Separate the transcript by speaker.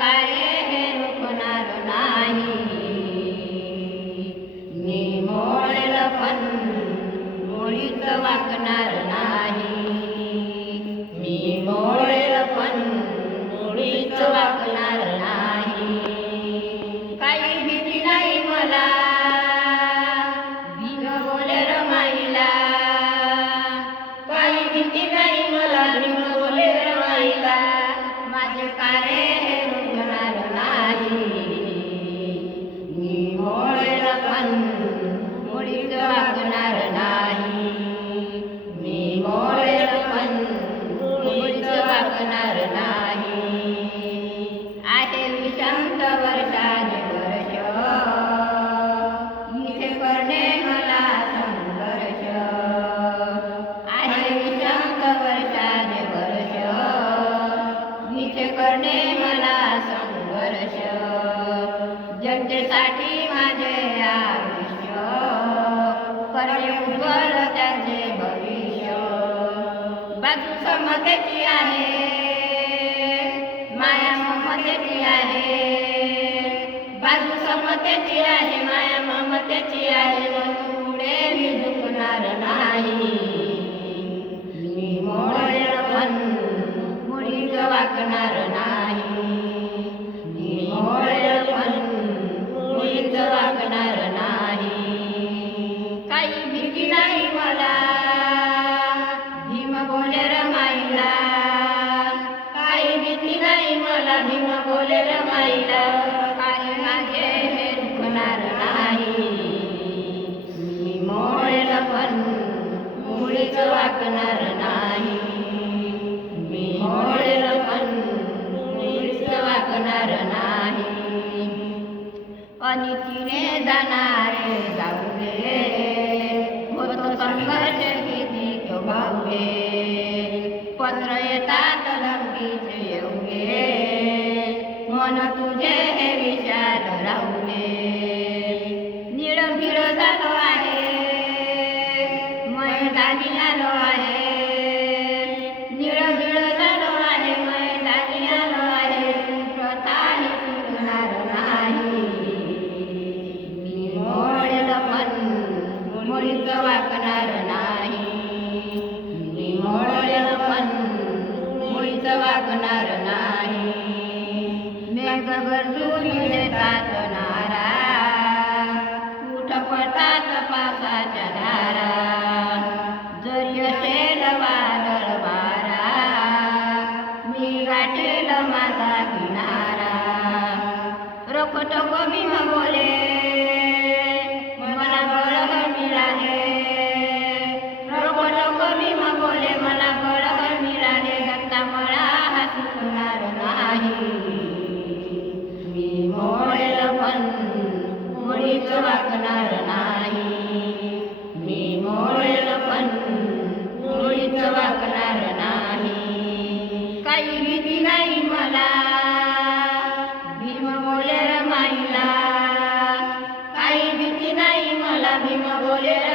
Speaker 1: Bye. लागणार नाही. आहे विशांत वर्षाने वर्ष. इथे करणे मला संघर्ष. आहे विशांत वर्षाने वर्ष. इथे करणे मला संघर्ष. जनतेसाठी माझे आयुष्य. परले त्याचे भविष्य. बाजू समतेची आहे. ममतेची आहे. बाजू समतेची आहे माया ममतेची आहे. म्हणून पुढे मी झुकणार नाही. मी मोडेल पण मुळीच वाकणार नाही. मी मोडेल पण मुळीच वाकणार नाही. काही भीती नाही मला. भीम बोले रमाईला काही भीती नाही मला. भीम बोले रमाईला कारण माझे हे दुखणार नाही. मी मोडेल पण मुळीच वाकणार नाही. मी मोडेल पण मुळीच वाकणार नाही. अनितीने जाणारे जाऊ दे होत संघर्ष किती तो भाऊ दे पत्र येतात मन तुझे हे विचार राहुले. दे निळभीळ झालो आहे. मैदानी आलो आहे. गरजून देतात नारा उठ पडतात पावसाच्या धारा जरी असेल वादळ वारा मी गाठेल माझा किनारा. रोखटो कमी बोले बोले